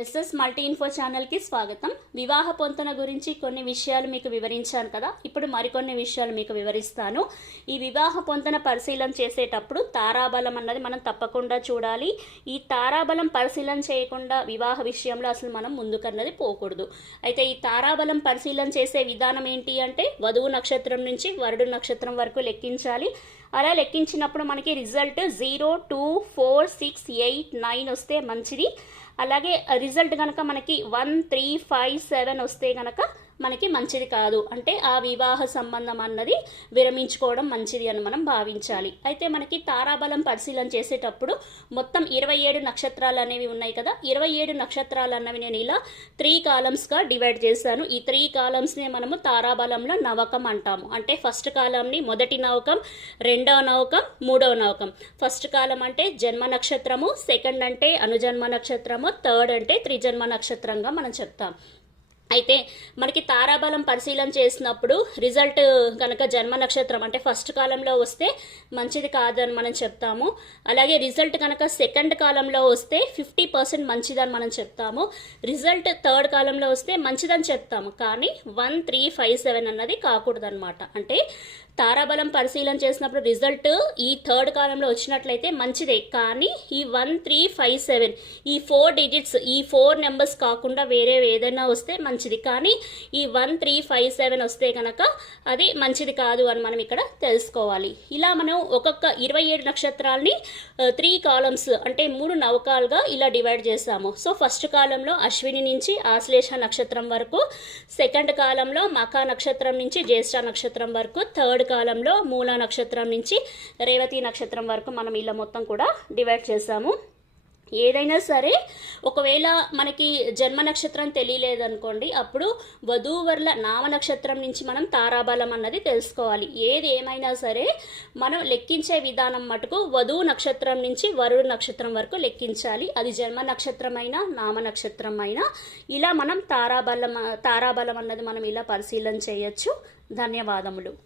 SS multi info ఛానల్కి స్వాగతం. వివాహ పొంతన గురించి కొన్ని విషయాలు మీకు వివరించాను కదా. ఇప్పుడు మరికొన్ని విషయాలు మీకు వివరిస్తాను. ఈ వివాహ పొంతన పరిశీలన చేసేటప్పుడు తారాబలం అన్నది మనం తప్పకుండా చూడాలి. ఈ తారాబలం పరిశీలన చేయకుండా వివాహ విషయంలో అసలు మనం ముందుకన్నది పోకూడదు. అయితే ఈ తారాబలం పరిశీలన చేసే విధానం ఏంటి అంటే వధువు నక్షత్రం నుంచి వరుడు నక్షత్రం వరకు లెక్కించాలి. అలా లెక్కించినప్పుడు మనకి result zero two four six eight nine వస్తే మంచిది. అలాగే రిజల్ట్ కనుక మనకి వన్ త్రీ ఫైవ్ సెవెన్ వస్తే కనుక మనకి మంచిది కాదు. అంటే ఆ వివాహ సంబంధం అన్నది విరమించుకోవడం మంచిది అని మనం భావించాలి. అయితే మనకి తారాబలం పరిశీలన చేసేటప్పుడు మొత్తం ఇరవై ఏడు నక్షత్రాలు అనేవి ఉన్నాయి కదా? ఇరవై ఏడు నక్షత్రాలు అన్నవి నేను ఇలా త్రీ కాలమ్స్గా డివైడ్ చేశాను. ఈ త్రీ కాలమ్స్నే మనము తారాబలంలో నవకం అంటాము. అంటే ఫస్ట్ కాలంని మొదటి నవకం రెండవ నవకం మూడవ నవకం. ఫస్ట్ కాలం అంటే జన్మ నక్షత్రము సెకండ్ అంటే అనుజన్మ నక్షత్రము థర్డ్ అంటే త్రిజన్మ నక్షత్రంగా మనం చెప్తాం. అయితే మనకి తారాబలం పరిశీలన చేసినప్పుడు రిజల్ట్ కనుక జన్మ నక్షత్రం అంటే ఫస్ట్ కాలంలో వస్తే మంచిది కాదని మనం చెప్తాము. అలాగే రిజల్ట్ కనుక సెకండ్ కాలంలో వస్తే ఫిఫ్టీ పర్సెంట్ మంచిదని మనం చెప్తాము. రిజల్ట్ థర్డ్ కాలంలో వస్తే మంచిదని చెప్తాము. కానీ వన్ త్రీ ఫైవ్ సెవెన్ అన్నది కాకూడదనమాట అంటే తారాబలం పరిశీలన చేసినప్పుడు రిజల్ట్ ఈ థర్డ్ కాలంలో వచ్చినట్లయితే మంచిదే. కానీ ఈ వన్ త్రీ ఫైవ్ సెవెన్ ఈ ఫోర్ డిజిట్స్ ఈ ఫోర్ నెంబర్స్ కాకుండా వేరే ఏదైనా వస్తే మంచి మంచిది. కానీ ఈ వన్ త్రీ ఫైవ్ సెవెన్ వస్తే కనుక అది మంచిది కాదు అని మనం ఇక్కడ తెలుసుకోవాలి. ఇలా మనం ఒక్కొక్క ఇరవై ఏడు నక్షత్రాలని త్రీ కాలమ్స్ అంటే మూడు నవకాలుగా ఇలా డివైడ్ చేసాము సో ఫస్ట్ కాలంలో అశ్విని నుంచి ఆశ్లేష నక్షత్రం వరకు సెకండ్ కాలంలో మకా నక్షత్రం నుంచి జ్యేష్ఠ నక్షత్రం వరకు థర్డ్ కాలంలో మూల నక్షత్రం నుంచి రేవతి నక్షత్రం వరకు మనం ఇలా మొత్తం కూడా డివైడ్ చేసాము ఏదైనా సరే ఒకవేళ మనకి జన్మ నక్షత్రం తెలియలేదనుకోండి అప్పుడు వధూవరుల నామ నక్షత్రం నుంచి మనం తారాబలం అన్నది తెలుసుకోవాలి. ఏది ఏమైనా సరే మనం లెక్కించే విధానం మటుకు వధువు నక్షత్రం నుంచి వరుడు నక్షత్రం వరకు లెక్కించాలి. అది జన్మ నక్షత్రం అయినా నామ నక్షత్రం అయినా ఇలా మనం తారాబలం తారాబలం అన్నది మనం ఇలా పరిశీలన చేయొచ్చు. ధన్యవాదములు.